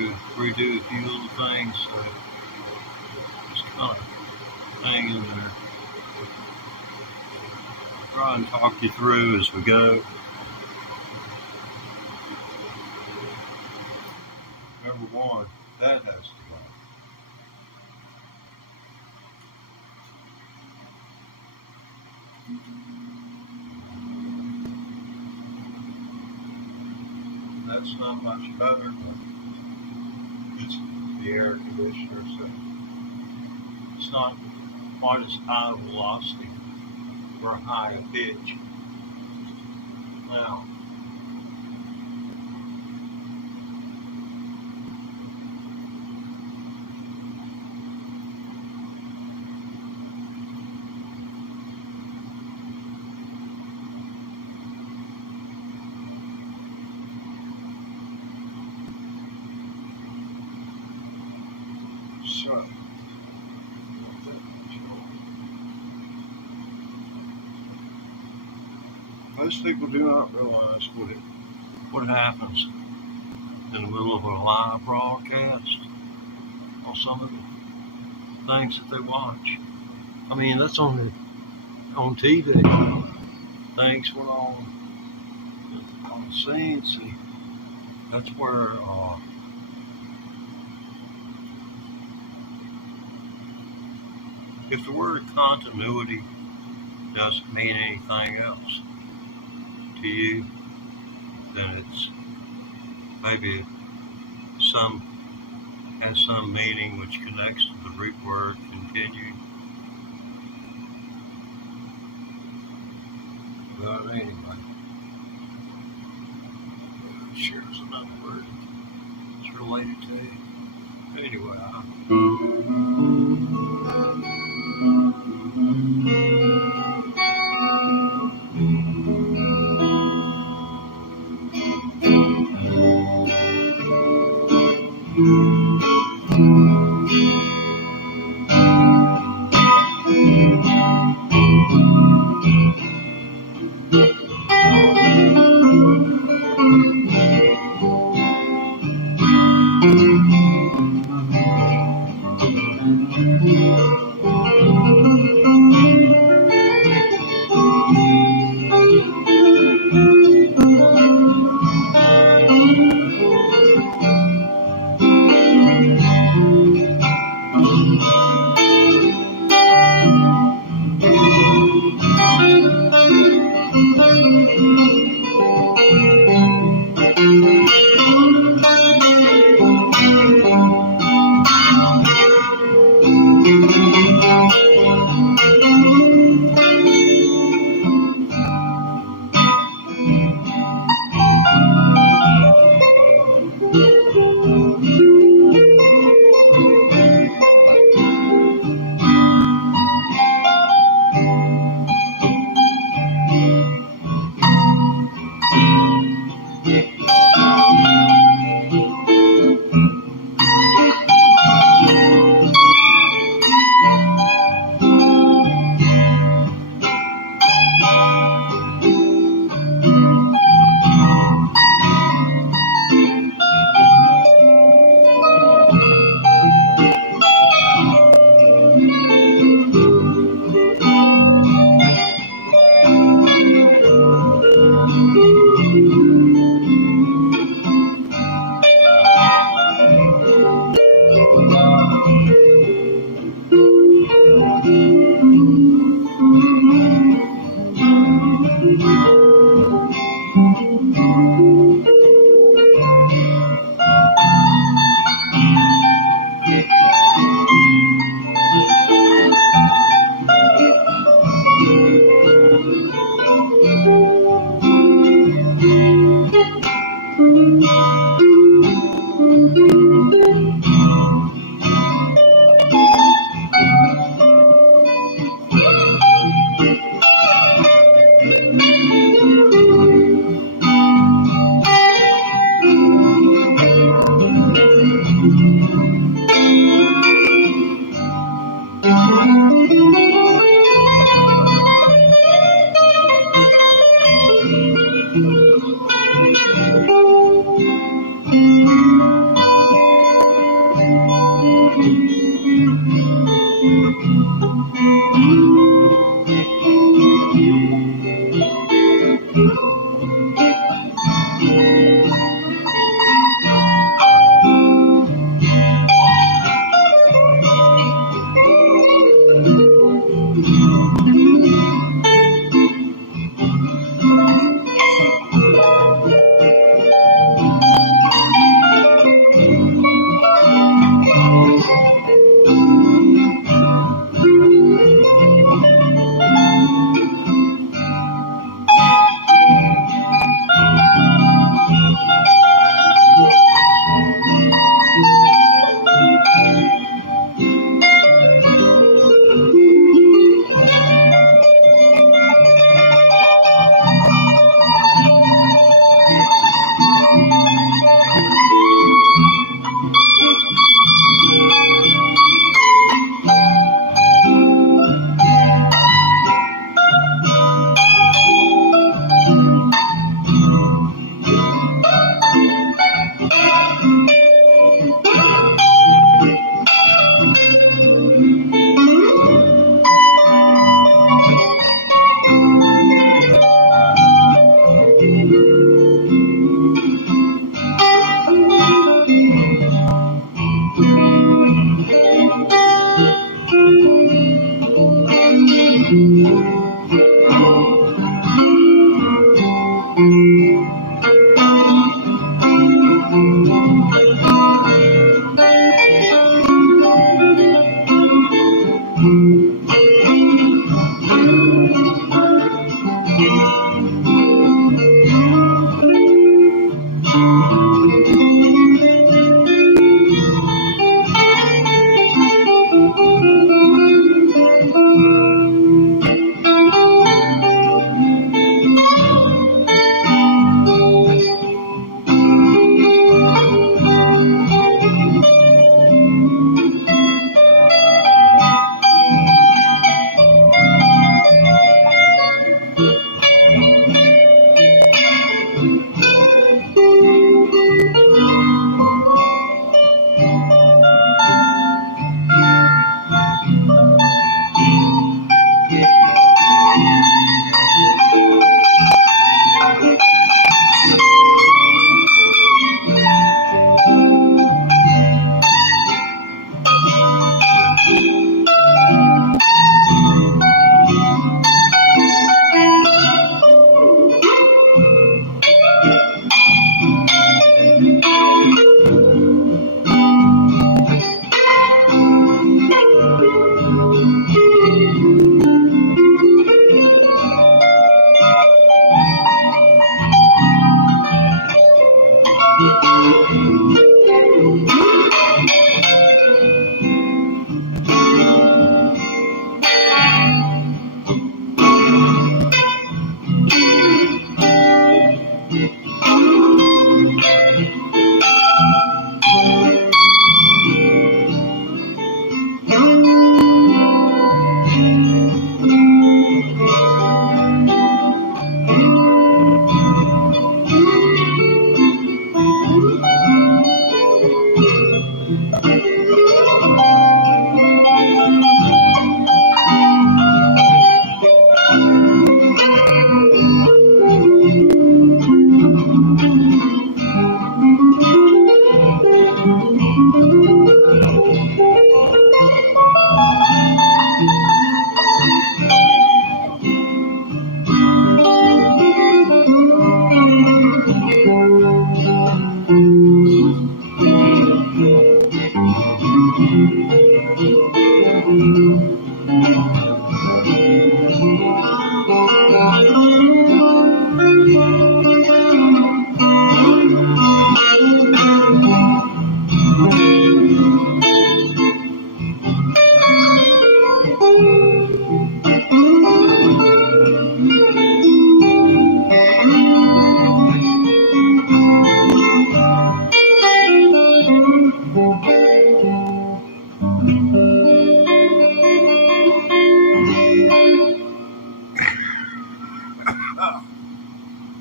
to redo a few little things, so just kind of hang in there. Try and talk you through as we go. Number one, that has to go. That's not much better, but it's the air conditioner, so it's not quite as high a velocity or high a pitch. Now, so most people do not realize what happens in the middle of a live broadcast on some of the things that they watch. I mean, that's on TV. Things went on the scene. See, that's where if the word continuity doesn't mean anything else to you, then it's maybe has some meaning which connects to the root word continue. But anyway, sure there's another word it's related to. Anyway,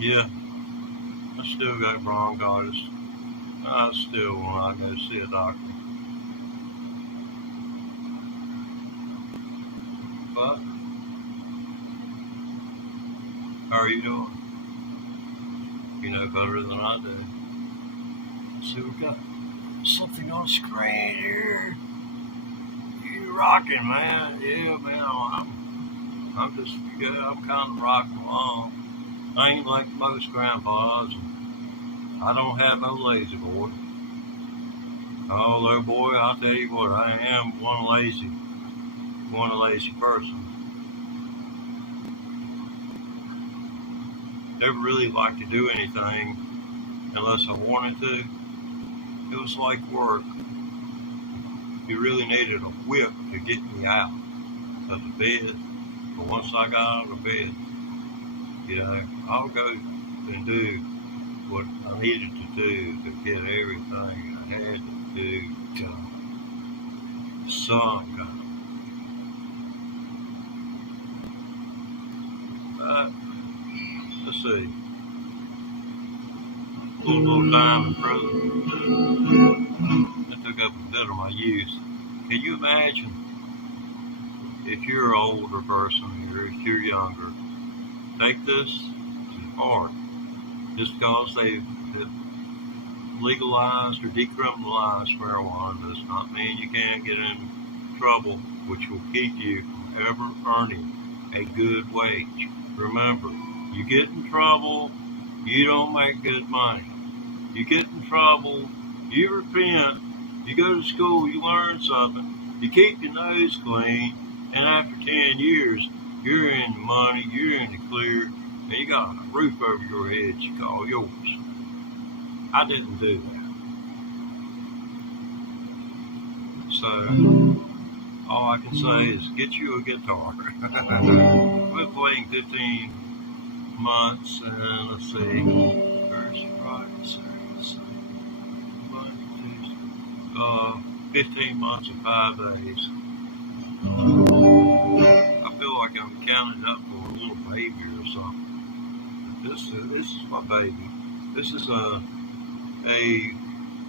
Yeah, I still got bronchitis. I still want to go see a doctor. But, how are you doing? You know better than I do. So we got something on the screen here. You rocking, man. Yeah, man. I'm just, yeah, I'm kind of rocking along. I ain't like most grandpas. I don't have no lazy boy. Although, boy, I'll tell you what, I am one lazy person. Never really liked to do anything unless I wanted to. It was like work. You really needed a whip to get me out of the bed. But once I got out of bed, you know, I'll go and do what I needed to do to get everything I had to do to some kind. But, let's see. A little time in prison. That took up a bit of my youth. Can you imagine if you're an older person or if you're younger, take this to heart. Just because they've legalized or decriminalized marijuana does not mean you can't get in trouble, which will keep you from ever earning a good wage. Remember, you get in trouble, you don't make good money. You get in trouble, you repent, you go to school, you learn something, you keep your nose clean, and after 10 years, you're in the money, you're in the clear, and you got a roof over your head you call yours. I didn't do that. So, all I can say is get you a guitar. I've been playing 15 months, and let's see, Thursday, Friday, Saturday, Sunday, Monday, Tuesday, 15 months and 5 days. I feel like I'm counting up for a little baby or something. This is my baby. This is a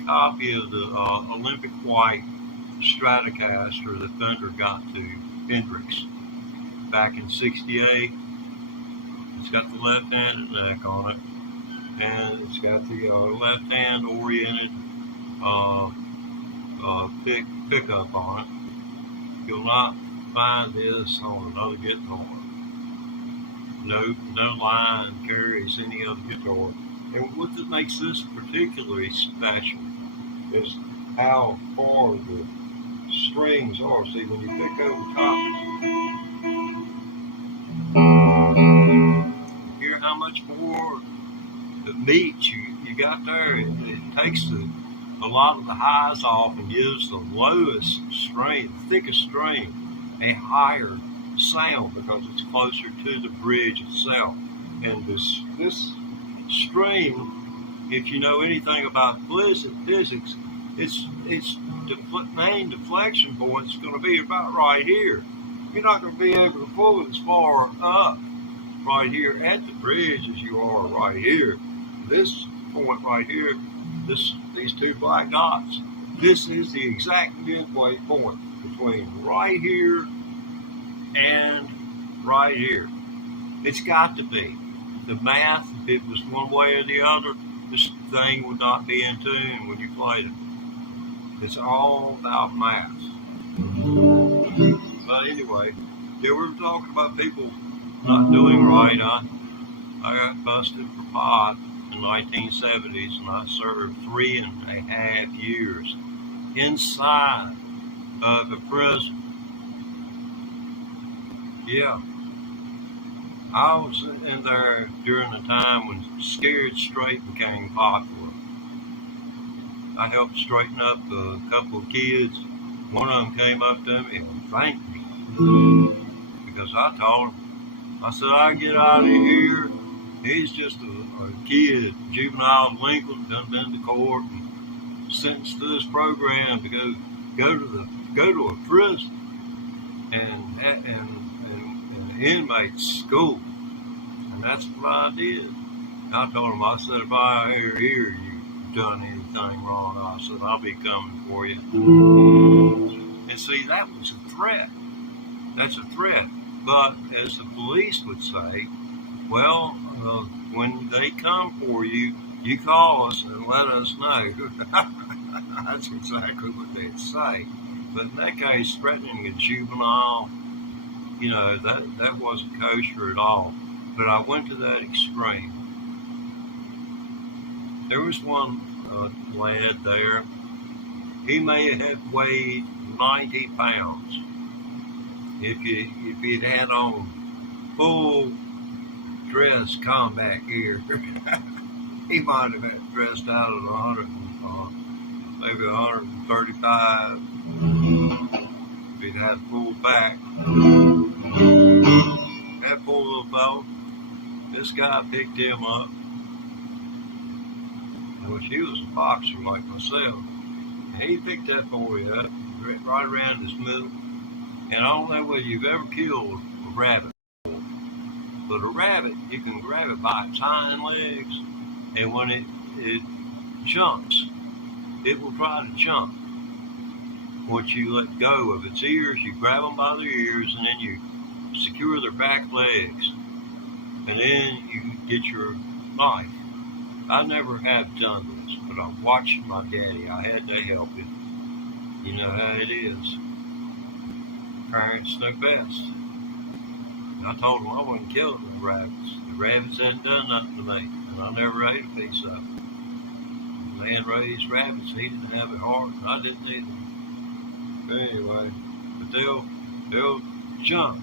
copy of the Olympic White Stratocaster that Thunder got to Hendrix back in '68. It's got the left-handed neck on it, and it's got the left-hand oriented pickup on it. You'll not find this on another guitar. No line carries any other guitar. And what that makes this particularly special is how far the strings are. See, when you pick over top, hear how much more the meat you got there. It takes a lot of the highs off and gives the lowest string, the thickest string, a higher sound because it's closer to the bridge itself. And this string, if you know anything about physics, its main deflection point is going to be about right here. You're not going to be able to pull it as far up right here at the bridge as you are right here. This point right here, these two black dots, this is the exact midway point between right here and right here. It's got to be. The math, if it was one way or the other, this thing would not be in tune when you played it. It's all about math. But anyway, they were talking about people not doing right. I got busted for pot in the 1970s, and I served 3.5 years inside of a prison. Yeah, I was in there during the time when Scared Straight became popular. I helped straighten up a couple of kids. One of them came up to me and thanked me because I told him, I said, I get out of here. He's just a kid, juvenile delinquent, done been to court and sentenced to this program to go to a prison and inmate school. And that's what I did. I told him, I said, if I hear you've done anything wrong, I said, I'll be coming for you. And see, that was a threat. That's a threat. But as the police would say, well, when they come for you, you call us and let us know. That's exactly what they'd say. But in that case, threatening a juvenile, that wasn't kosher at all. But I went to that extreme. There was one lad there. He may have weighed 90 pounds. If he'd had on full dress combat gear, he might have had dressed out at 100, maybe 135. If he'd had full back. That poor little fellow, this guy picked him up. Which he was a boxer like myself. And he picked that boy up right around his middle. And I don't know whether you've ever killed a rabbit before, but a rabbit, you can grab it by its hind legs, and when it jumps, it will try to jump. Once you let go of its ears, you grab them by their ears, and then you secure their back legs, and then you get your knife. I never have done this, but I watched my daddy. I had to help him. You know how it is. Parents know best. And I told him I wasn't killing the rabbits. The rabbits hadn't done nothing to me, and I never ate a piece of it. The man raised rabbits. He didn't have a heart, and I didn't either. But anyway, but they'll jump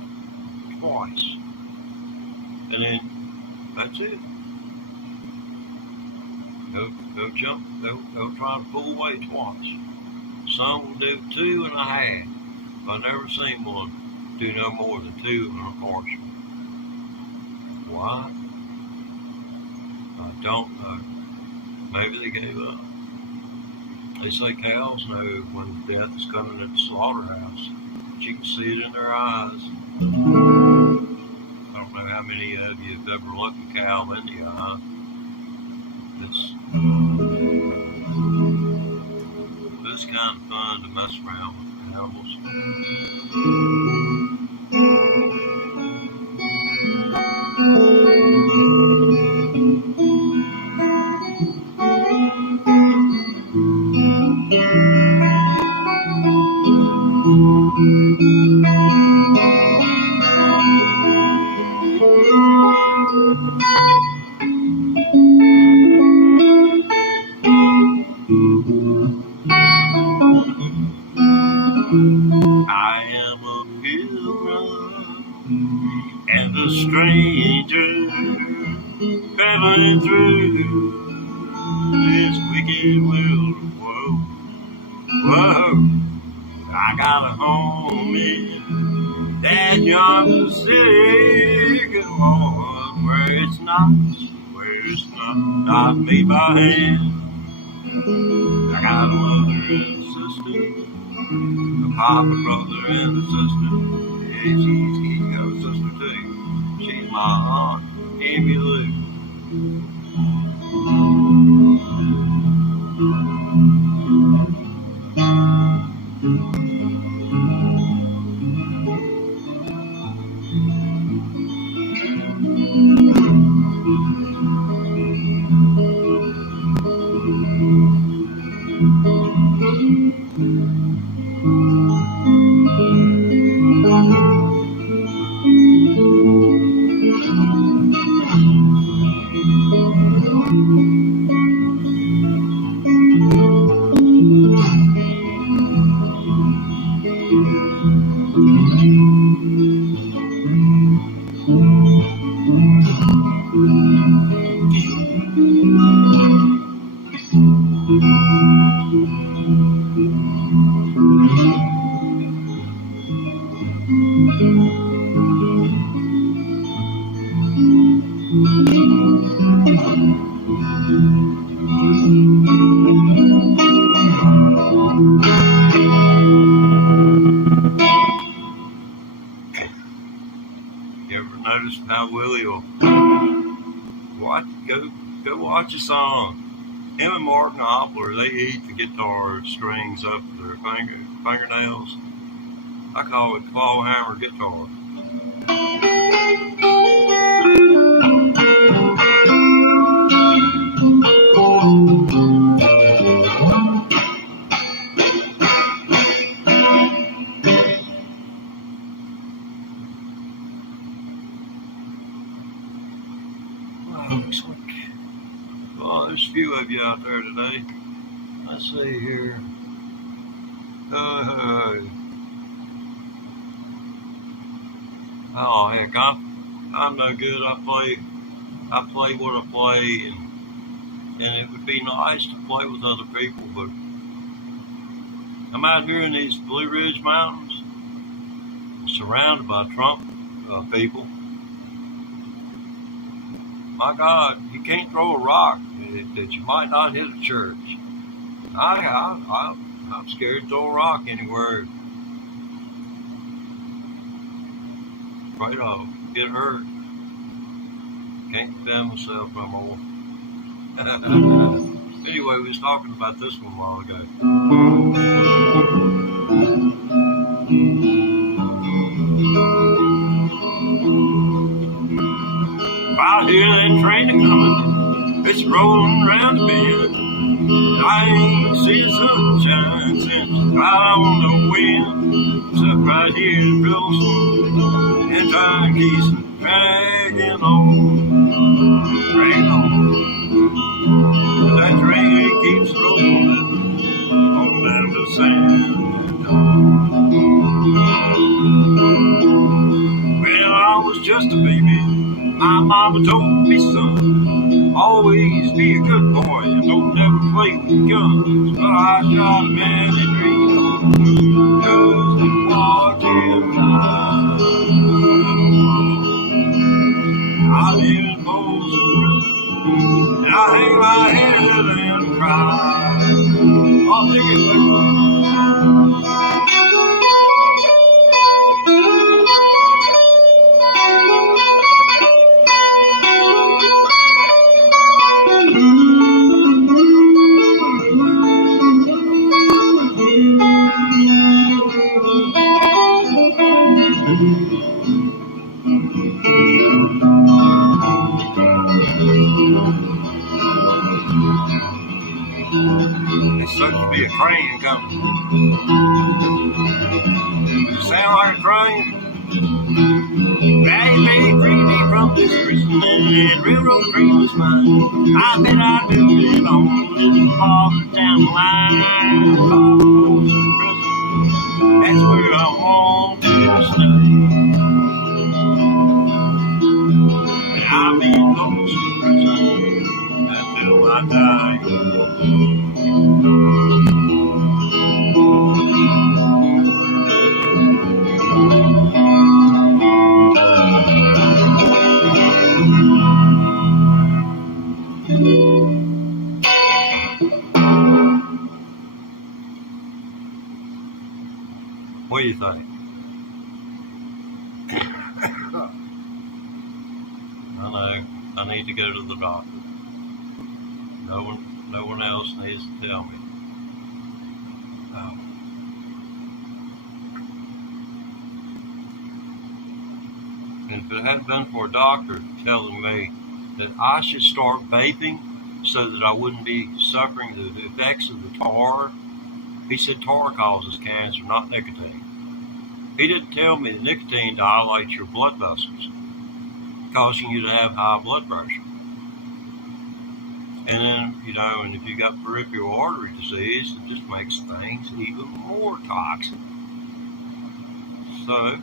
twice, and then that's it. They'll jump. They'll try to pull away twice. Some will do 2.5. I've never seen one do no more than 2 and a partial. Why? I don't know. Maybe they gave up. They say cows know when death is coming at the slaughterhouse. But you can see it in their eyes. I don't know how many of you have ever looked a cow in the eye. It's kind of fun to mess around with animals. I am a pilgrim and a stranger traveling through this wicked world of woe. Whoa, I got a home in that yonder city, good Lord, where it's not made by hand. I got a mother and a sister, a papa, brother, and a sister. Yeah, she's got a sister too. She's my aunt, Amy Lou. You ever noticed how Willie will go watch a song? Him and Martin Hopler, they eat the guitar strings up their fingernails. I call it claw hammer guitar. Looks like, well, there's a few of you out there today. Let's see here. Oh heck, I'm no good. I play what I play, and it would be nice to play with other people, but I'm out here in these Blue Ridge Mountains, surrounded by Trump people. My God, you can't throw a rock that you might not hit a church. I'm scared to throw a rock anywhere. Afraid I'll get hurt. Can't defend myself no more. Anyway, we was talking about this one a while ago. I hear that train coming, it's rolling around the bend. I ain't seen the sunshine since right on the wind. Stuck right here in Wilson and trying to keep dragging on. That train keeps rolling on down to San Antonio. When I was just a baby, my mama told me, son, always be a good boy and don't never play with guns. But I shot a man in Reno, 'cause he walked in line. I live in Folsom Prison, and I hang my head and cry. I'll take it back. It's supposed to be a train coming. Does it sound like a train? Daddy may free me from this prison and railroad train was mine. I bet I'd build it on a little farther down the line. Folsom Prison, that's where I want to stay. And I'll be in Folsom Prison until I die. What do you think? I know. I need to go to the doctor. No one else needs to tell me. And if it hadn't been for a doctor telling me that I should start vaping so that I wouldn't be suffering the effects of the tar, he said tar causes cancer, not nicotine. He didn't tell me that nicotine dilates your blood vessels, causing you to have high blood pressure. And then, and if you got peripheral artery disease, it just makes things even more toxic. So,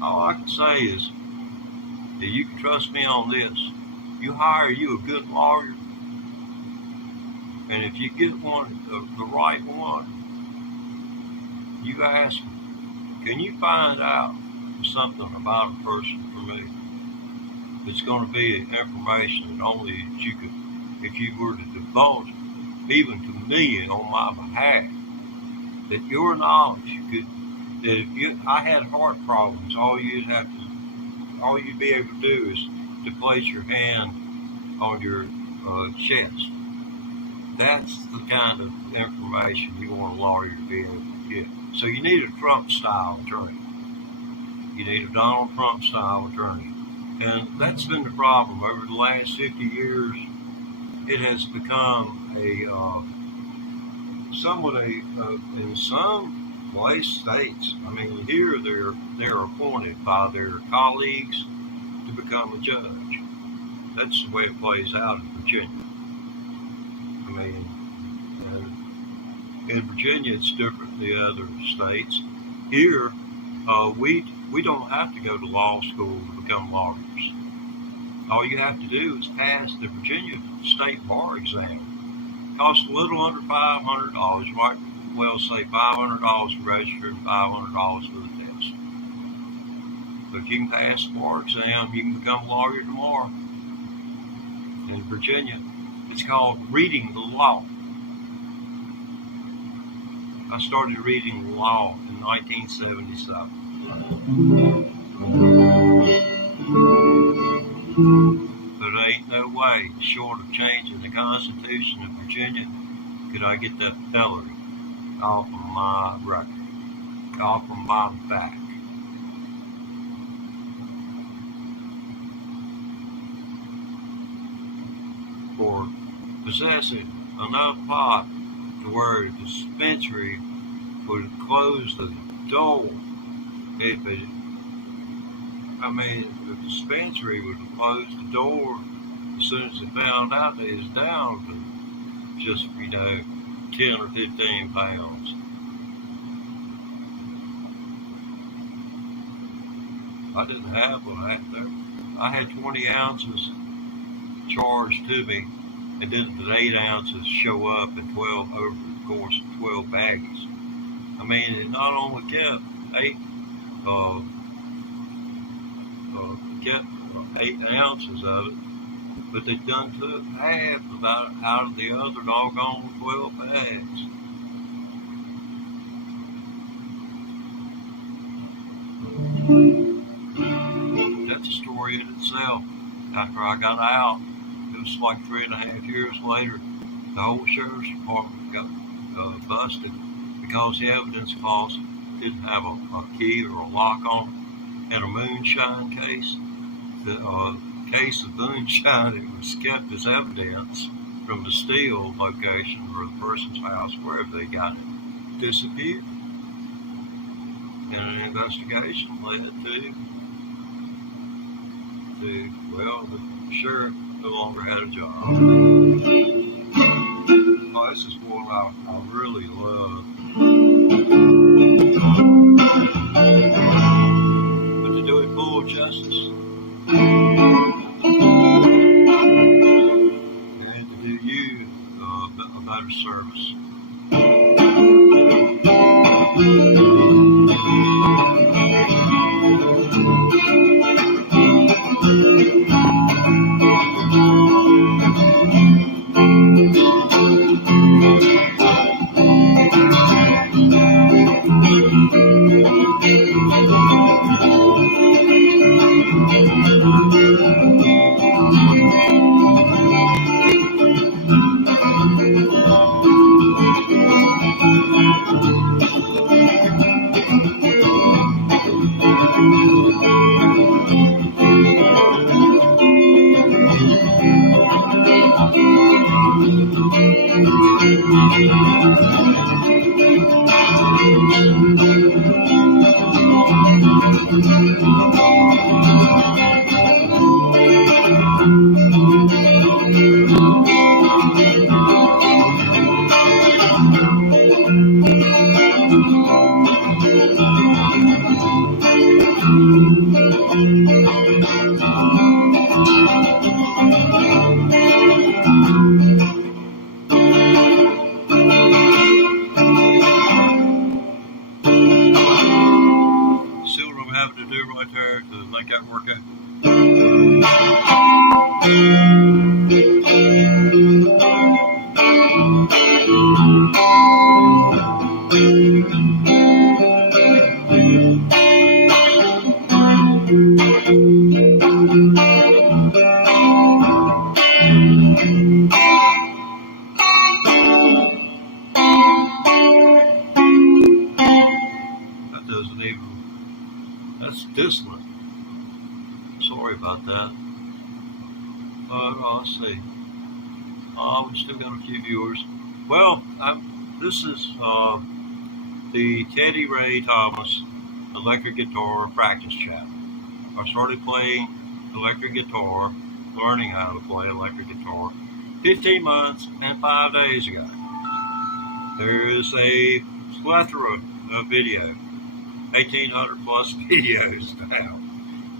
all I can say is that you can trust me on this. You hire you a good lawyer, and if you get one, the right one, you ask him, can you find out something about a person for me. It's going to be information that only you could, if you were to divulge, even to me on my behalf, that your knowledge could, that if I had heart problems, all you'd be able to do is to place your hand on your chest. That's the kind of information you want a lawyer to be able to get. So you need a Trump-style attorney. You need a Donald Trump-style attorney. And that's been the problem. Over the last 50 years, it has become in some states, I mean, here they're appointed by their colleagues to become a judge. That's the way it plays out in Virginia. I mean, in Virginia, it's different than the other states. Here, we don't have to go to law school to become lawyers. All you have to do is pass the Virginia State Bar exam. It costs a little under $500, right? Well, say $500 to register and $500 for the test. But if you can pass the bar exam, you can become a lawyer tomorrow. In Virginia, it's called reading the law. I started reading the law in 1977. But there ain't no way, short of changing the Constitution of Virginia, could I get that felony off of my record, off of my back. For possessing enough pot to where the dispensary would close the door. The dispensary would close the door as soon as they found out that it was down to just, 10 or 15 pounds. I didn't have what I had there. I had 20 ounces charged to me, and then the 8 ounces show up in 12 over the course of 12 baggies. I mean, it not only kept 8 ounces of it, but they done took half out of the other doggone 12 bags. That's a story in itself. After I got out, it was like 3.5 years later, the whole sheriff's department got busted because the evidence closet didn't have a key or a lock on it. And a moonshine case. The case of moonshine, it was kept as evidence from the Steele location or the person's house, wherever they got it, disappeared. And an investigation led to the sheriff no longer had a job. Oh, this is one I really love. But to do it full justice, and to do you a better service. there to make that work out. That doesn't even, that's dissonant. Sorry about that. But let's see. We still got a few viewers. Well, this is the Teddy Ray Thomas electric guitar practice chat. I started playing electric guitar, learning how to play electric guitar, 15 months and 5 days ago. There is a plethora of video, 1,800 plus videos now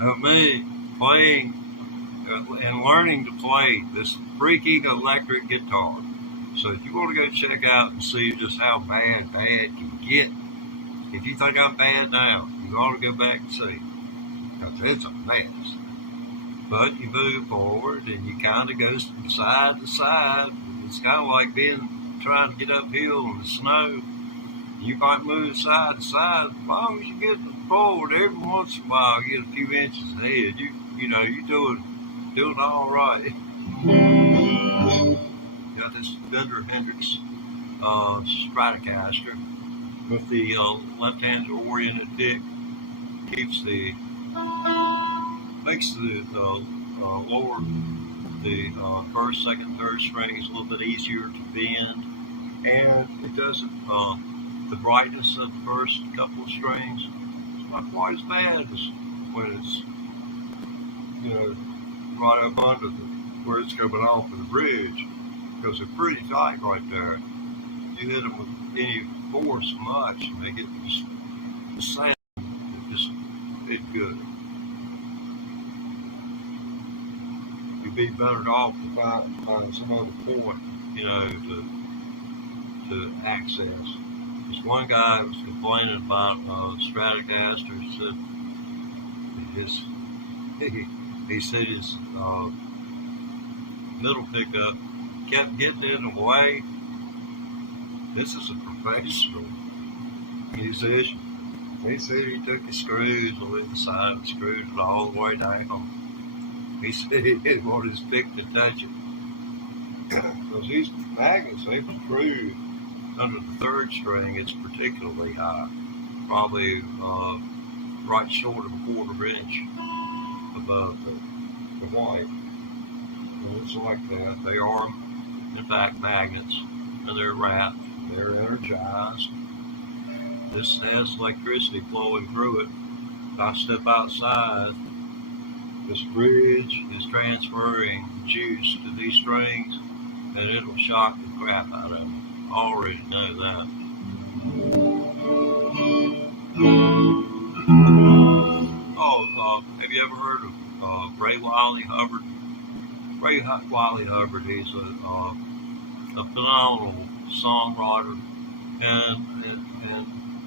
of me playing and learning to play this freaking electric guitar. So if you want to go check out and see just how bad can get, if you think I'm bad now, you ought to go back and see, because it's a mess. But you move forward and you kind of go side to side. It's kind of like trying to get uphill in the snow. You might move side to side. As long as you get forward, every once in a while you get a few inches ahead. You're doing all right. Got this Fender Hendrix Stratocaster with the left-hand oriented pick. Makes the lower, the first, second, third strings a little bit easier to bend, and it doesn't. The brightness of the first couple of strings is not quite as bad as when it's right up under where it's coming off of the bridge, because they're pretty tight right there. You hit them with any force much, and they get the sound. It's good. You'd be better off to find some other point, to access. This one guy was complaining about Stratocaster. He said his middle pickup kept getting in the way. This is a professional musician. He said he took the screws on the side and screwed it all the way down. He said he didn't want his pick to touch it. Because these magnets, they protrude under the third string. It's particularly high, probably right short of a 1/4 inch above the white. And it's like that. They are, in fact, magnets, and they're wrapped, they're energized. This has electricity flowing through it. If I step outside, this bridge is transferring juice to these strings, and it'll shock the crap out of them. I already know that. Have you ever heard of Ray Wiley Hubbard? Ray Wiley Hubbard, he's a phenomenal songwriter, and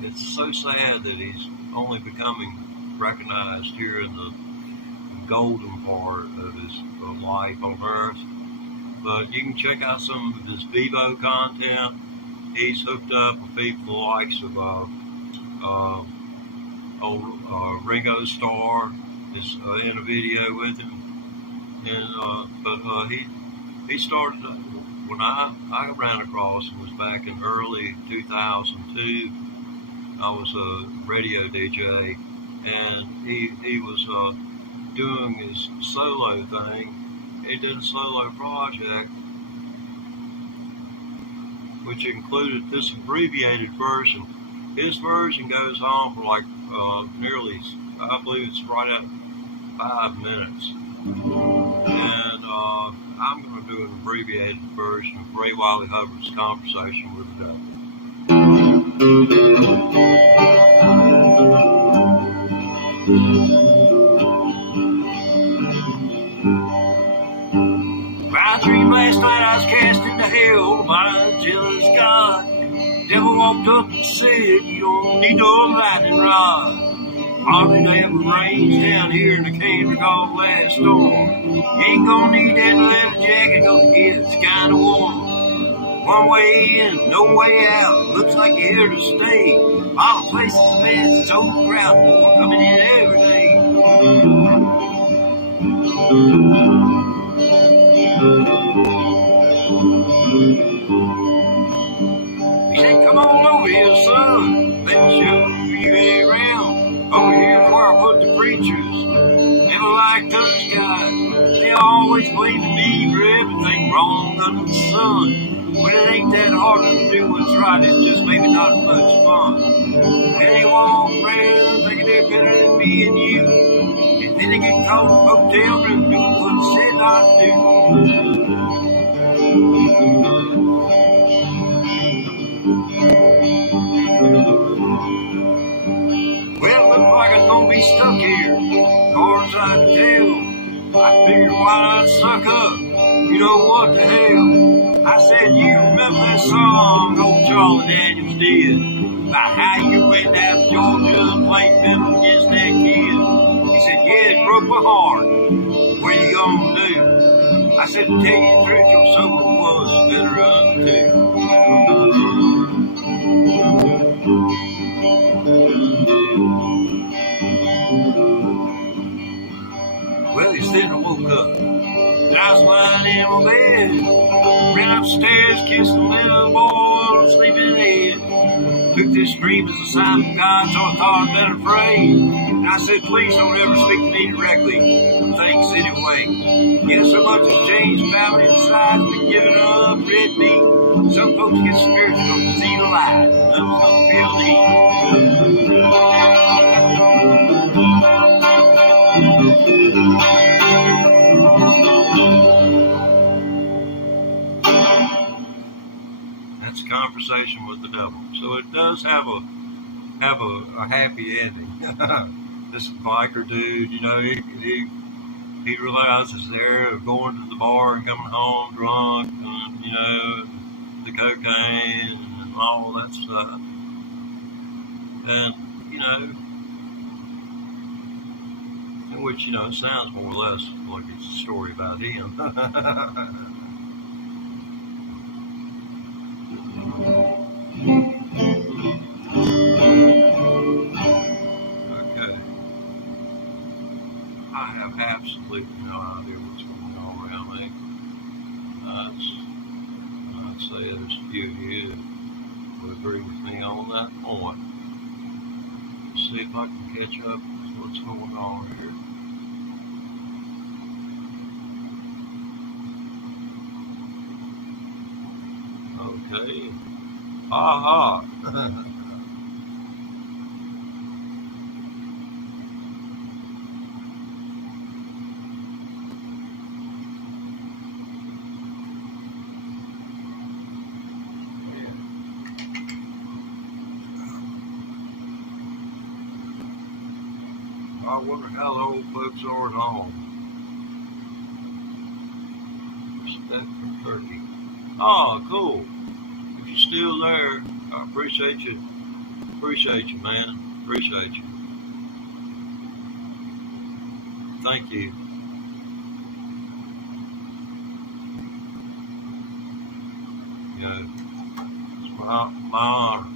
it's so sad that he's only becoming recognized here in the golden part of his life on Earth. But you can check out some of his Vivo content. He's hooked up with people the likes of Ringo Starr is in a video with him, and he started when I ran across him was back in early 2002. I was a radio DJ, and he was doing his solo thing. He did a solo project which included this abbreviated version. His version goes on for like nearly, I believe it's right at 5 minutes. And I'm going to do an abbreviated version of Ray Wiley Hubbard's Conversation with the Devil. My dream last night, I was cast into hell by a jealous God. Devil walked up and said, you don't need no lightning rod. All the damn rains down here in the can't recall last storm. You ain't gonna need that leather jacket, cause it gets kinda warm. One way in, no way out. Looks like you're here to stay. All the places a mess, it's overcrowded. More coming in every day. He said, come on over here, son. Let me show you around. Over here's where I put the preachers. Never like those guys. They always blaming me for everything wrong under the sun. When it ain't that hard to do what's right, it's just maybe not much fun. And they walk around thinking they're better than me and you. And then they get caught in a hotel room doing what it's said not to do. Well, it looks like it's gonna be stuck here. Far as I can tell, I figured why not suck up? You know what the hell? I said, you remember that song old Charlie Daniels did about how you went out to Georgia and played fiddle against that kid? He said, yeah, it broke my heart. What are you gonna do? I said, to tell you the truth, your soul was better up too. Well, he said I woke up. And I was lying in my bed. Ran upstairs, kissed the little boy, sleeping head. Took this dream as a sign from God, so I thought I'd better pray. And I said, please don't ever speak to me directly. Thanks anyway. Yes, so much has changed about me inside. Been giving up, red meat. Some folks get spiritual, see the light. Others don't feel the heat. That's a conversation with the devil. So it does have a happy ending. This biker dude, you know, he realizes they're going to the bar and coming home drunk, and, you know, the cocaine and all that stuff. And, you know, in which, you know, it sounds more or less like it's a story about him. Okay. I have absolutely no idea what's going on around me. I'd say there's a few of you would agree with me on that point. Let's see if I can catch up with what's going on here. Okay. Aha. I wonder how the old folks are at home. Stuff from Turkey. Oh, cool. If you're still there, I appreciate you. Appreciate you, man. Appreciate you. Thank you. You know, it's my honor.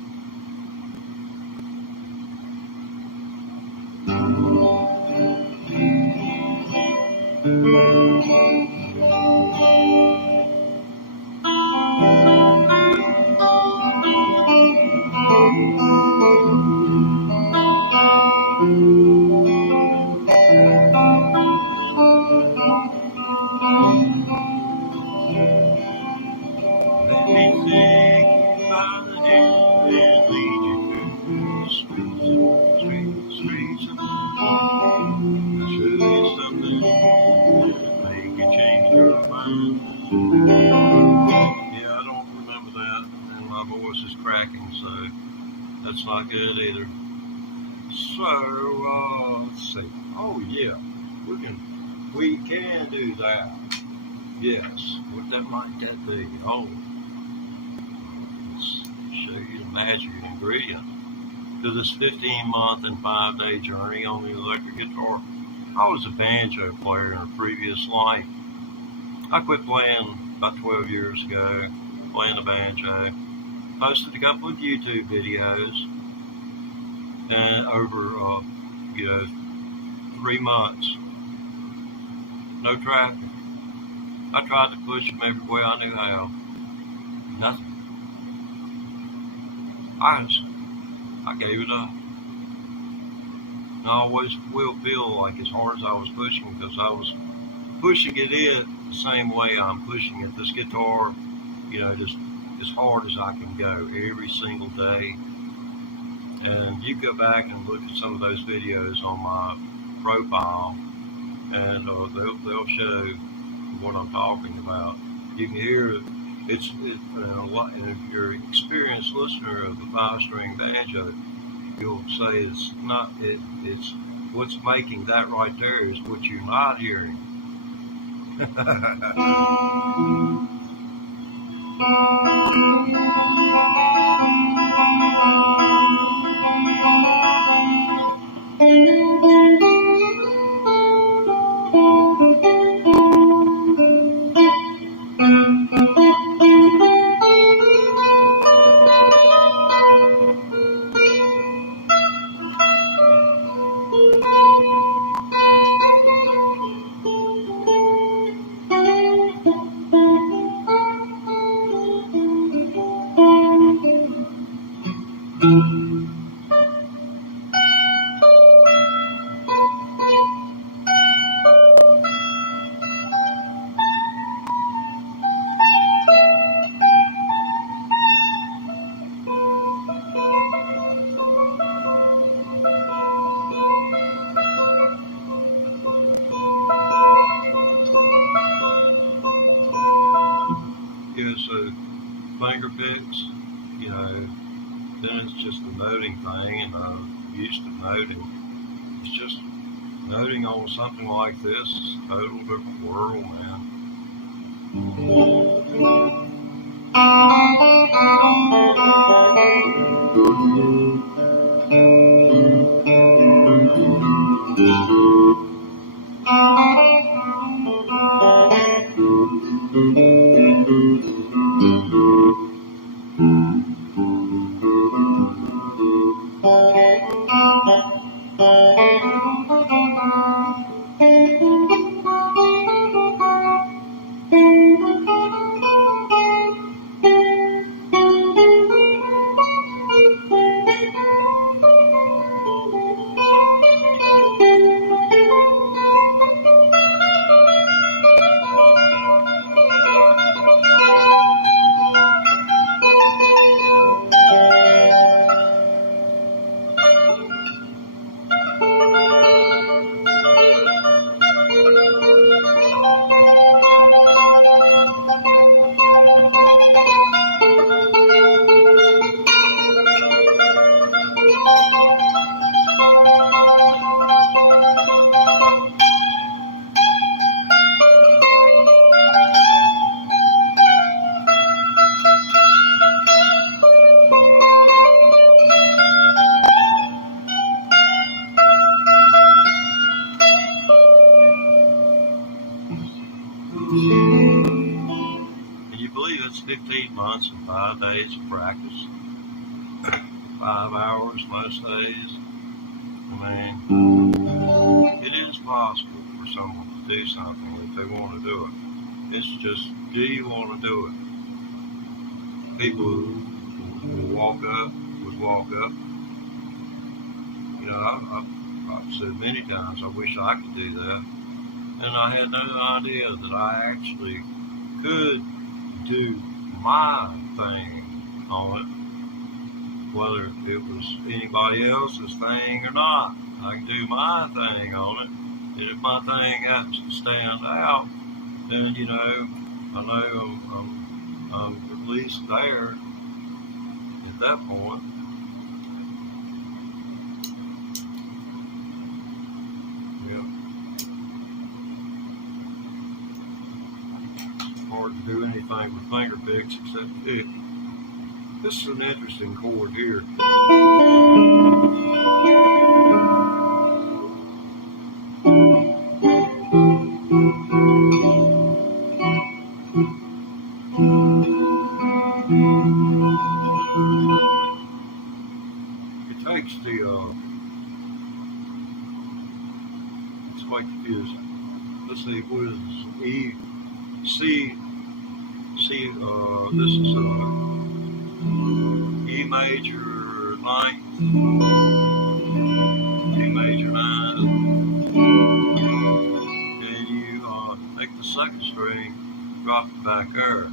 Yeah, I don't remember that, and my voice is cracking, so that's not good either. So, let's see. Oh yeah, we can do that. Yes, what that might that be? Oh, let's show you the magic ingredient. to this 15-month and 5-day journey on the electric guitar. I was a banjo player in a previous life. I quit playing about 12 years ago, playing the banjo. Posted a couple of YouTube videos, and over 3 months, no traffic. I tried to push them every way I knew how. Nothing. I gave it up. And I always will feel like as hard as I was pushing, because I was pushing it the same way I'm pushing it. This guitar, just as hard as I can go every single day. And you go back and look at some of those videos on my profile, and they'll show what I'm talking about. You can hear it. And if you're an experienced listener of the 5-string banjo, you'll say it's not. It's what's making that right there is what you're not hearing. So finger picks, then it's just the noting thing, and I'm used to noting. It's just noting on something like this is a total different world, man. Can you believe it's 15 months and 5 days of practice? 5 hours most days. I mean, it is possible for someone to do something if they want to do it. It's just, do you want to do it? People who walk up. I've said many times, I wish I could do that. And I had no idea that I actually could do my thing on it, whether it was anybody else's thing or not. I can do my thing on it, and if my thing happens to stand out, then I know I'm at least there at that point. Hard to do anything with finger picks except pick. This is an interesting chord here. It takes it's quite confusing. Let's see, what is this? C, this is E major ninth, E major ninth, and you take the second string, drop it back there.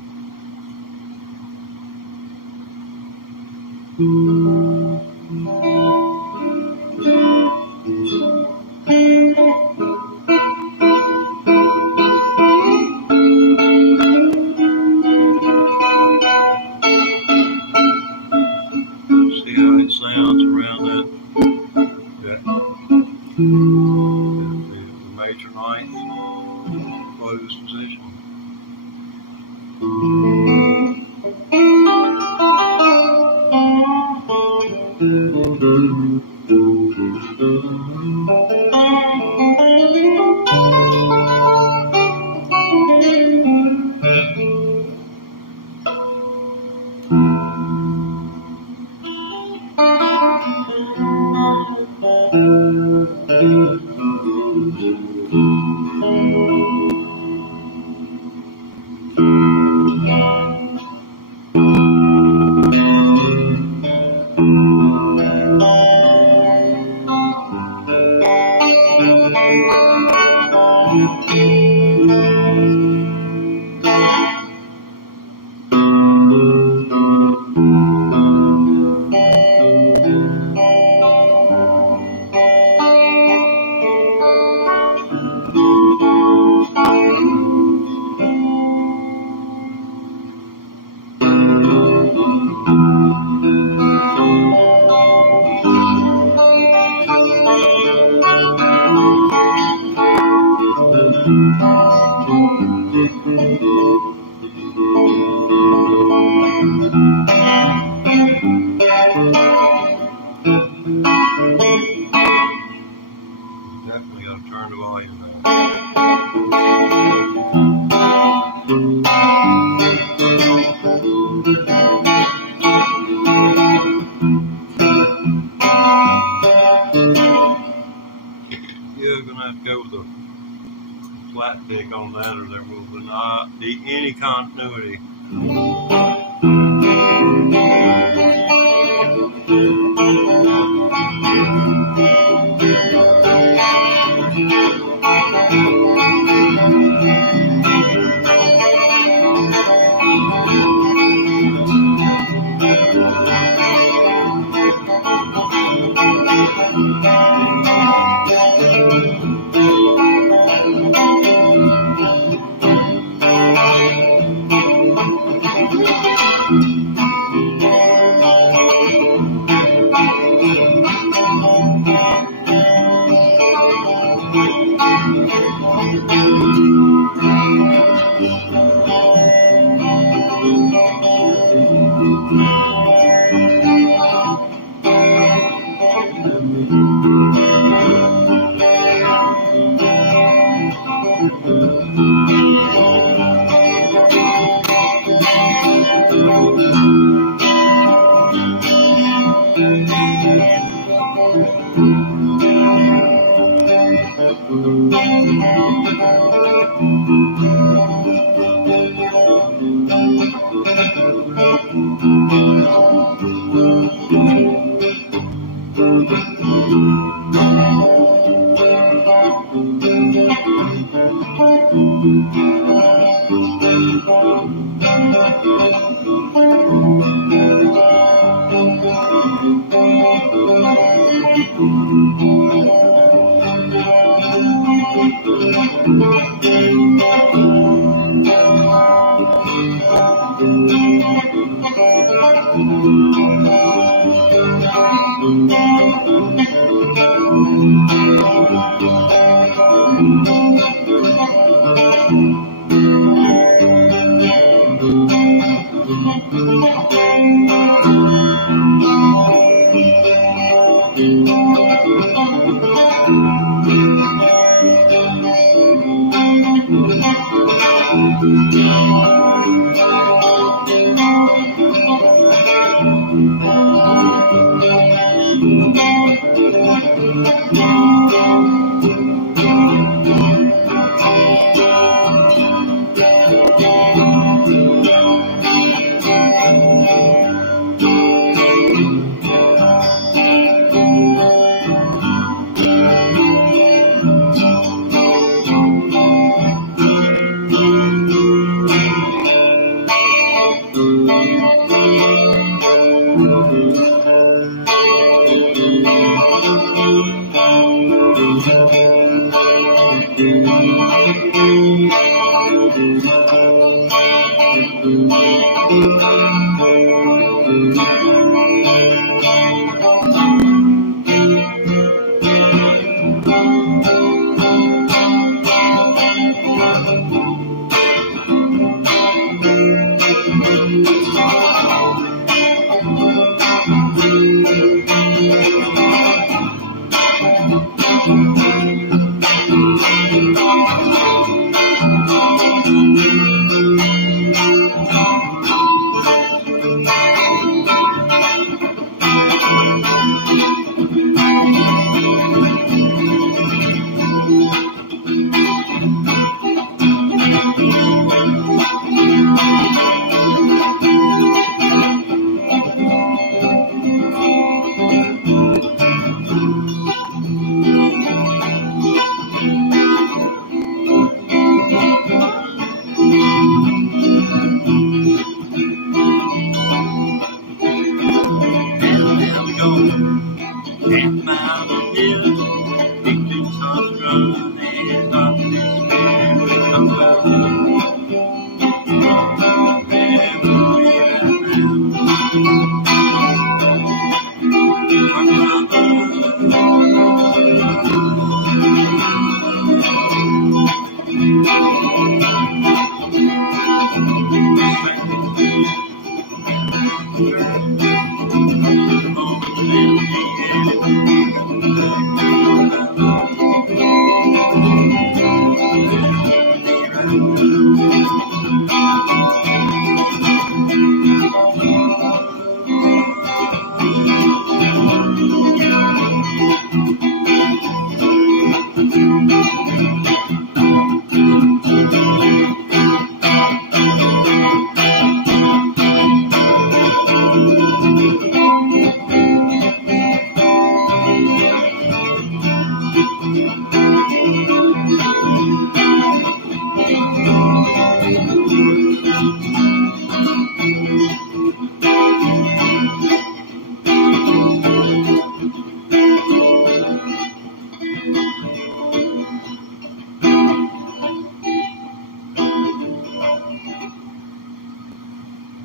See how it sounds around that? Yeah. The major ninth closed position. Definitely got to turn the volume down. You're going to have to go with a flat pick on that, or there will not be any continuity.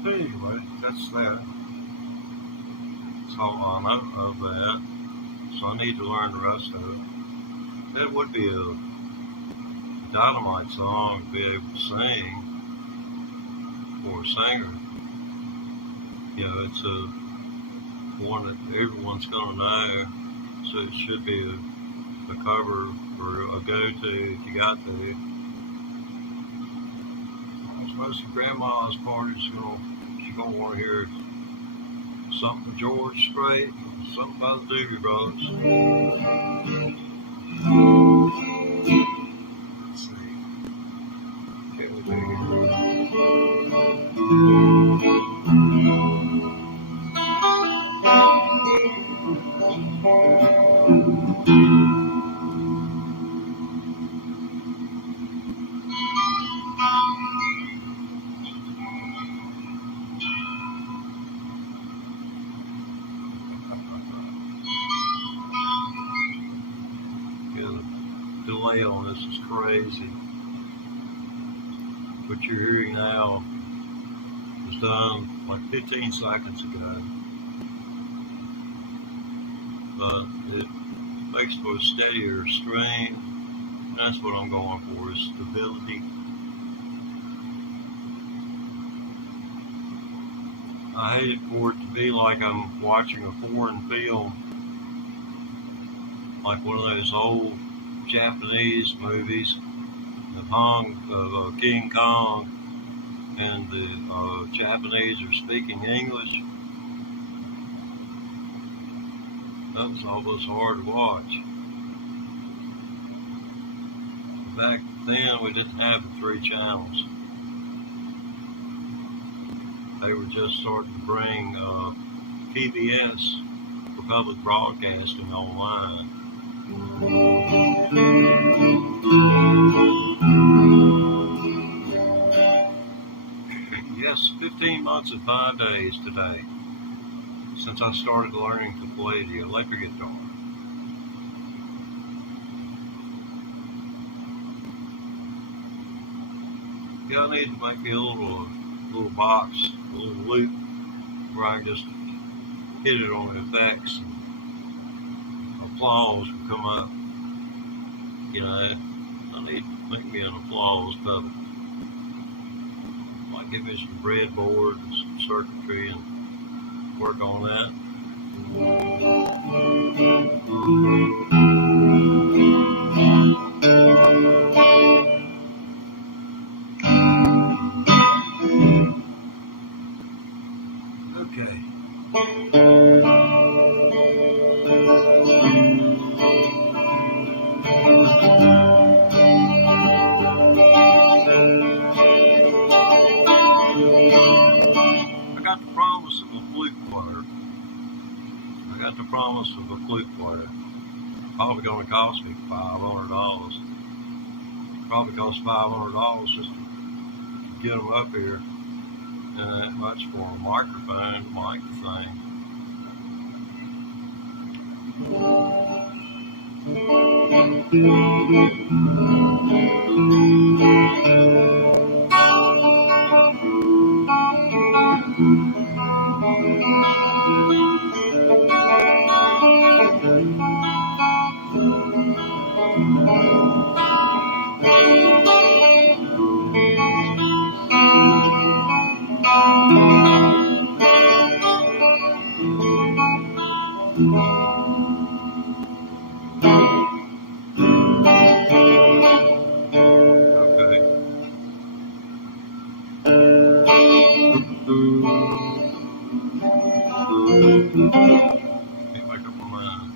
Anyway, that's that. So I know of that. So I need to learn the rest of it. That would be a dynamite song to be able to sing for a singer. You know, it's a one that everyone's gonna know. So it should be a cover or a go-to if you got to. I suppose your grandma's party she's gonna want to hear something George Strait, something by the Doobie Brothers. Let's see. Can we do delay on this is crazy. What you're hearing now was done like 15 seconds ago. But it makes for a steadier stream. And that's what I'm going for, is stability. I hate it for it to be like I'm watching a foreign film, like one of those old Japanese movies. The King Kong and the Japanese are speaking English. That was almost hard to watch. Back then, we didn't have the 3 channels. They were just starting to bring PBS for public broadcasting online. Yes, 15 months and 5 days today since I started learning to play the electric guitar. Yeah, I need to make me a little box, a little loop where I can just hit it on the effects and applause will come up. You know, I need to make me an applause pedal. Might give me some breadboard and some circuitry and work on that. Okay. I got the promise of a flute player. Probably going to cost me $500. Probably cost $500 just to get them up here. And that much for a microphone, mic thing. Can't make up my mind.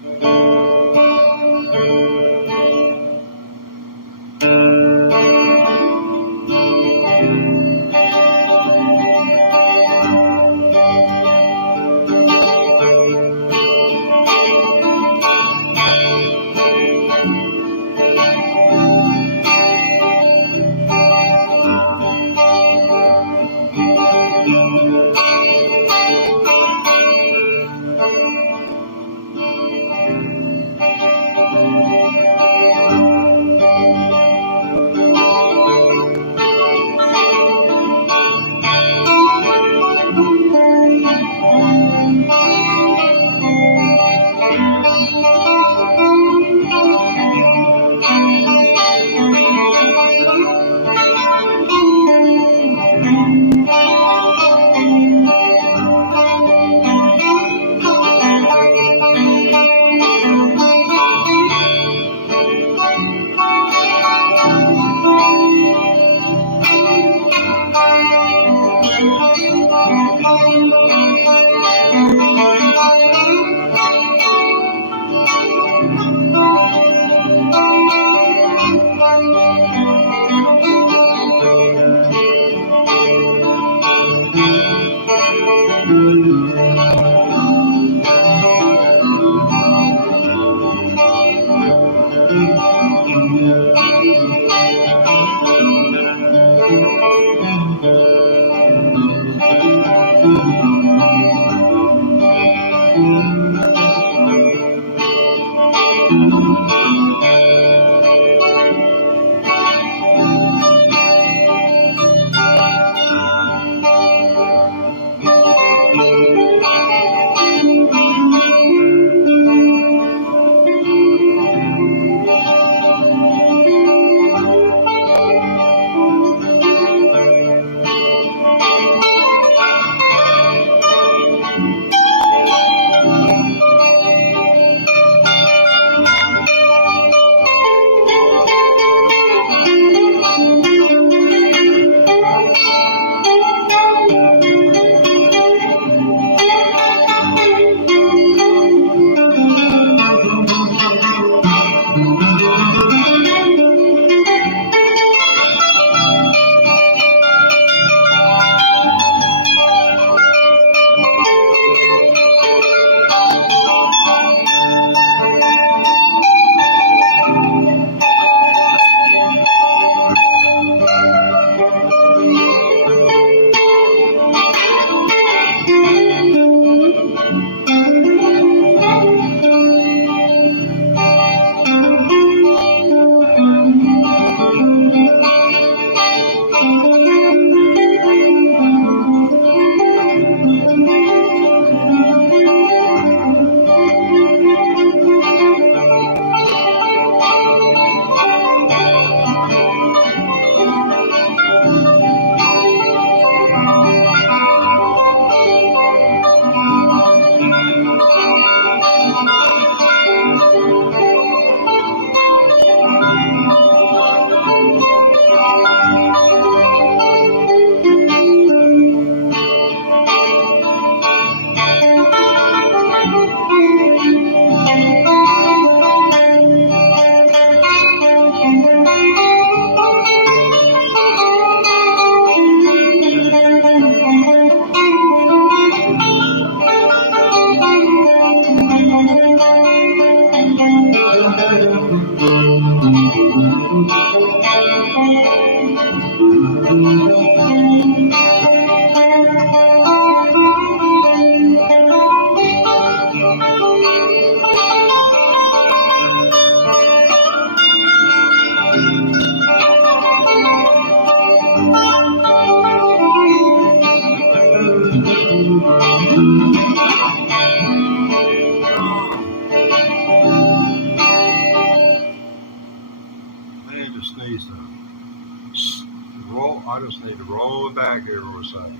I just need to roll it back here for a second.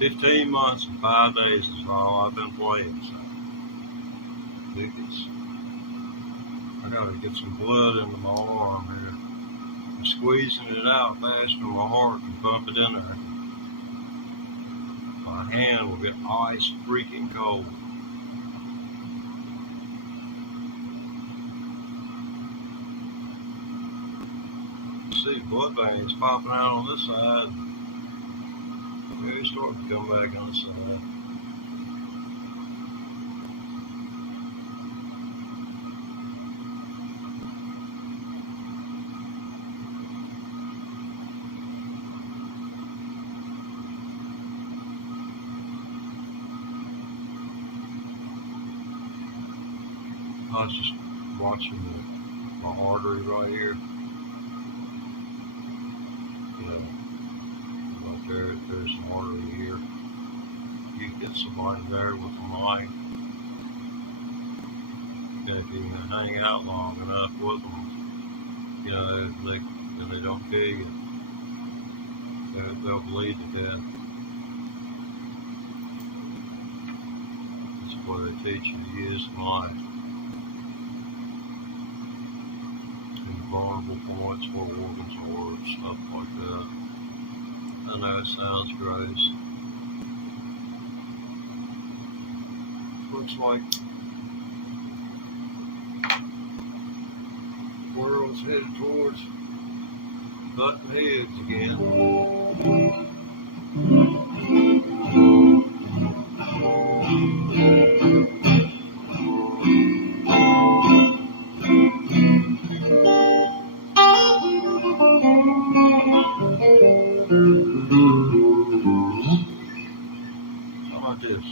15 months and 5 days is all I've been playing. So I gotta get some blood into my arm here. I'm squeezing it out fast from my heart and pump it in there. My hand will get ice freaking cold. See blood veins popping out on this side. Maybe starting to come back on this side. I was just watching my artery right here. Right there, there's some artery here. You can get somebody there with a knife. And if you can hang out long enough with them, then they don't kill you. They'll bleed to death. That's where they teach you to use the knife. Vulnerable points where organs are, stuff like that. I know it sounds gross. Looks like the world's headed towards button heads again. How about this?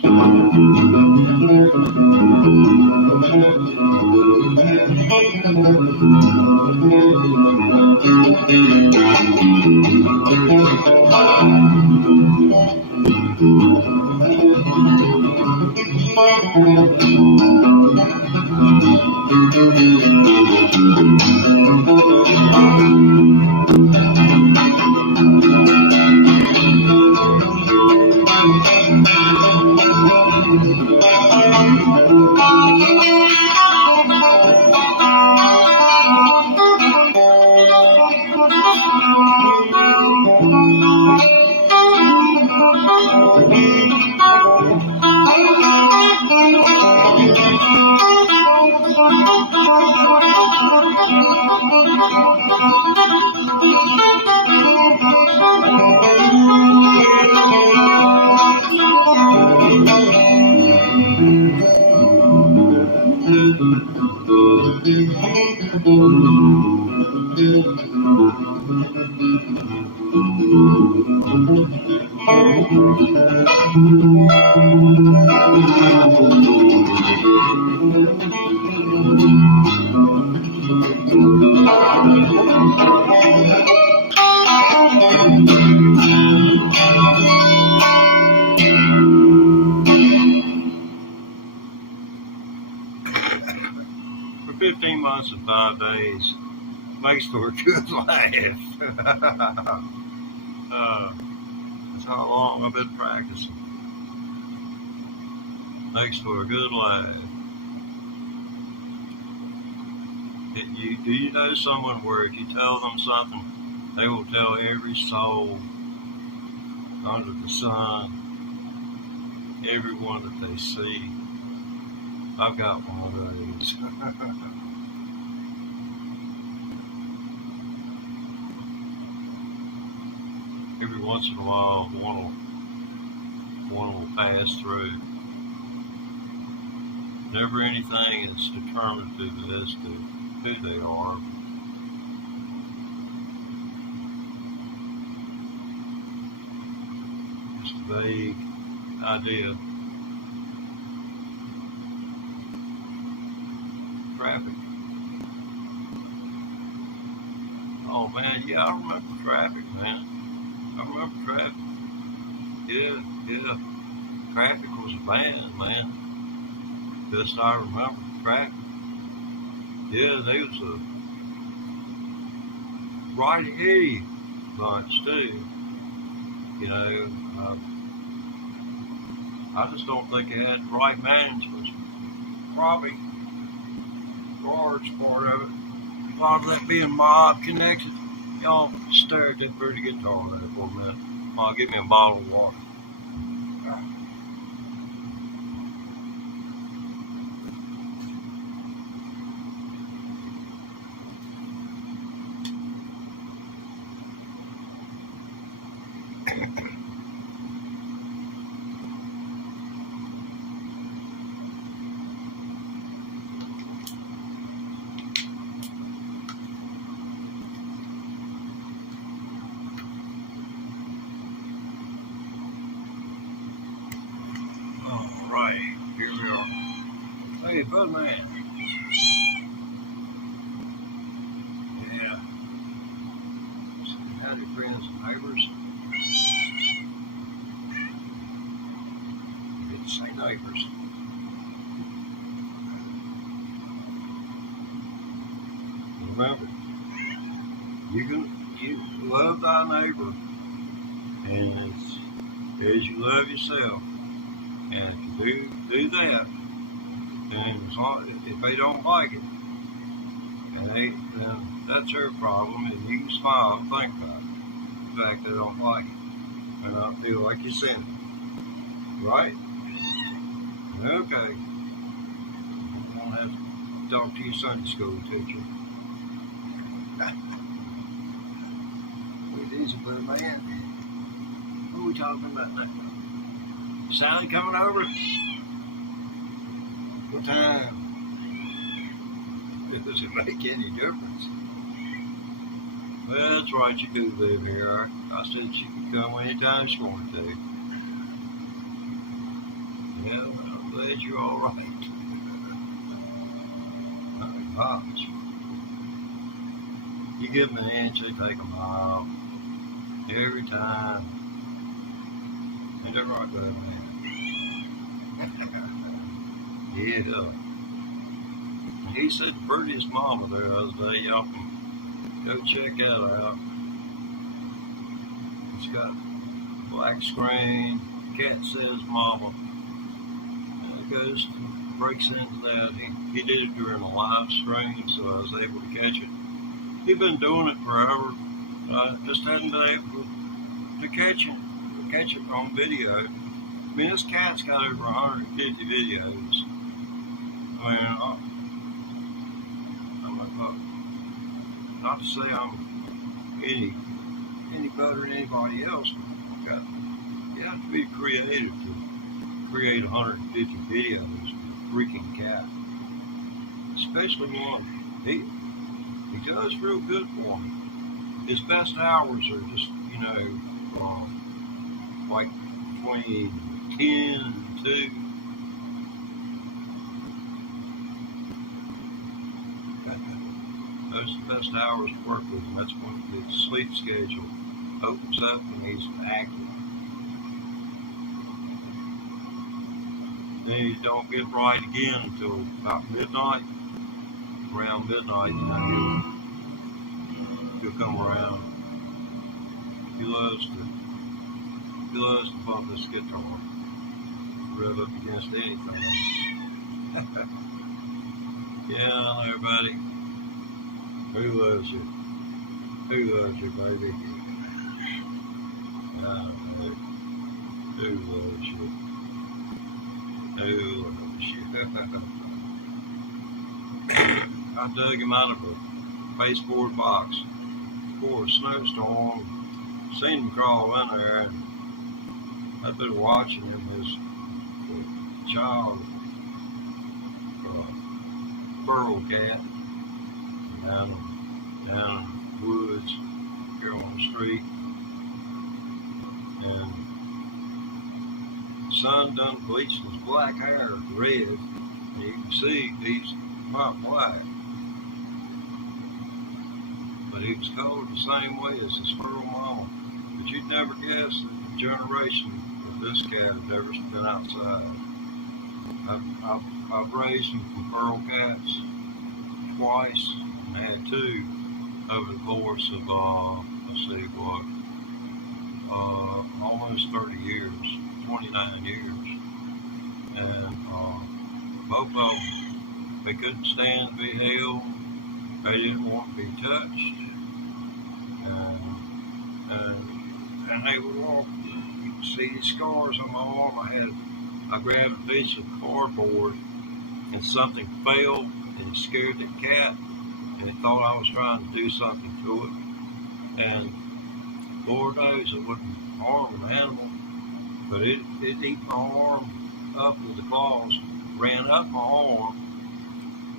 For 15 months and 5 days, makes for a good laugh. That's how long I've been practicing. Makes for a good laugh. Do you know someone where if you tell them something, they will tell every soul under the sun, everyone that they see? I've got one of those. Every once in a while, one will pass through. Never anything is determinative as to who they are. Just a vague idea. Traffic. Oh man, yeah, I remember traffic, man. I remember traffic. Yeah. Traffic was a band, man. Best I remember, traffic. Yeah, they was a Riding Eddie. bunch too. You know, I just don't think they had the right management. Probably large part of it. A lot of that being mob connected. Y'all stare at that pretty guitar there for a minute. I'll give me a bottle of water. Alright, here we are. Hey, bud man. Yeah. Howdy, friends and neighbors. I didn't say neighbors. Remember, you love thy neighbor as you love yourself. And if you do that, and if they don't like it, then that's their problem, and you can smile and think about it. The fact they don't like it, and not feel like you're sinning. Right? Okay. I won't have to talk to your Sunday school teacher. Wait, easy, little man. What are we talking about now? Sally coming over? What time? Does it make any difference? Well, that's right, you do live here. I said she could come anytime she wanted to. Yeah, well, I'm glad you're all right. My gosh. You give them an inch, they take a mile. Every time. And they're right there, man. Yeah. He said the prettiest mama there the other day. Y'all can go check that out. It's got a black screen. Cat says mama. And it goes, breaks into that. He did it during a live stream, so I was able to catch it. He'd been doing it forever. I just hadn't been able to catch it on video. I mean, this cat's got over 150 videos. I mean, not to say I'm any better than anybody else, but you have to be creative to create 150 videos with a freaking cat. Especially one. He does real good for me. His best hours are just, like between 10 and 2. Those are the best hours to work with him. That's when his sleep schedule opens up and he's active. Then he don't get right again until about midnight. Around midnight, he'll come around. He loves to bump this guitar, rev up against anything. Yeah, everybody. Who loves you? Who loves you, baby? Who loves you? Who loves you? I dug him out of a baseboard box before a snowstorm. Seen him crawl in there, and I've been watching him as a child, feral cat, down in the woods here on the street, and the sun done bleached his black hair red, and you can see he's not black, but he was colored the same way as his feral mama. But you'd never guess that the generation of this cat had never been outside. I've raised him from feral cats twice, and had 2 over the course of, let's see, what, almost 30 years, 29 years. And both of them, they couldn't stand to be held. They didn't want to be touched. And they would walk. You can see the scars on my arm. I grabbed a piece of cardboard and something fell and it scared the cat and it thought I was trying to do something to it. And Lord knows it wouldn't harm an animal, but it ate my arm up with the claws, ran up my arm,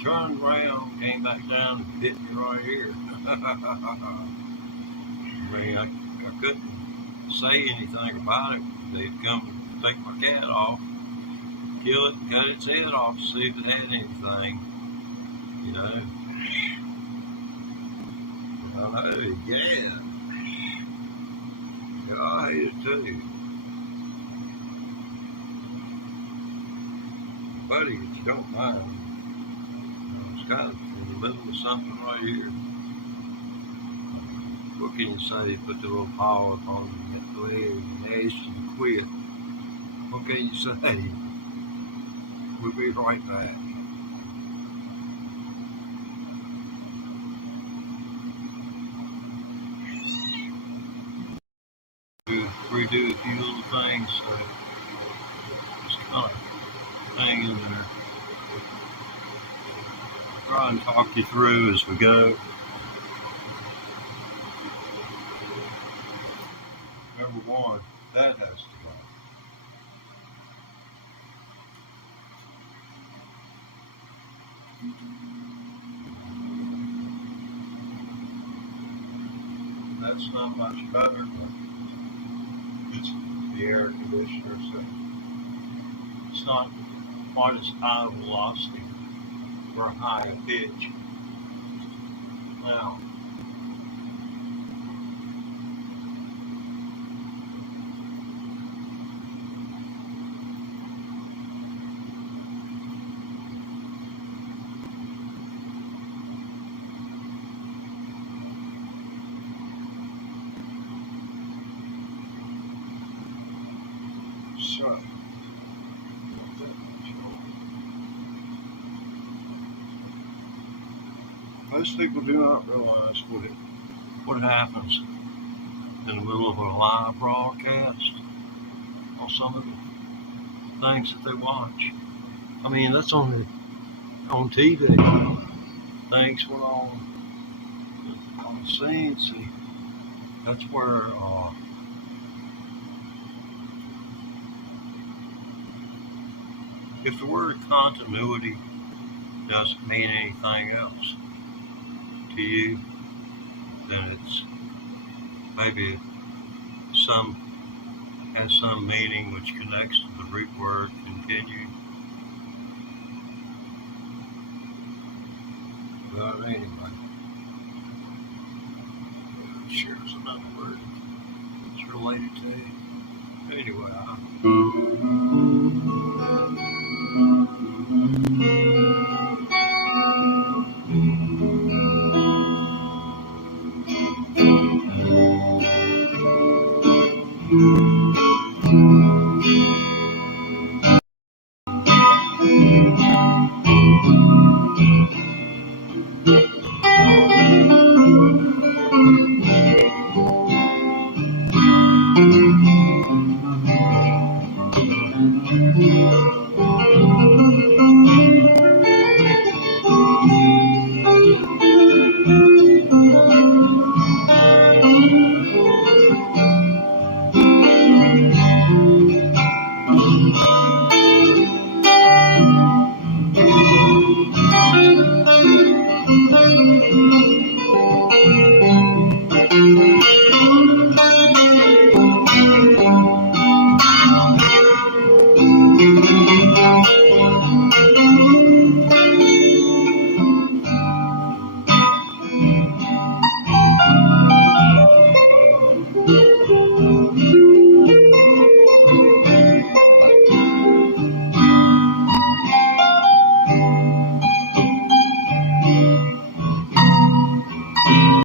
turned around, came back down and bit me right here. I mean, I couldn't say anything about it. They'd come take my cat off, kill it, cut its head off to see if it had anything, you know. I know, yeah. Yeah, I hate it too. Buddy, if you don't mind, it's kind of in the middle of something right here. What can you say? Put the little paw up on the leg and ask you to quit. What can you say? We'll be right back. Redo a few little things, so just kind of hang in there. Try and talk you through as we go. Number one, that has to go. That's not much better, but it's the air conditioner, so it's not quite as high a velocity or high a pitch. Now, so most people do not realize what happens in the middle of a live broadcast on some of the things that they watch. I mean, that's on TV. Things went on the scene. See, that's where if the word continuity doesn't mean anything else to you, then it's maybe has some meaning which connects to the root word continue. But anyway, sure it's another word it's related to. Anyway,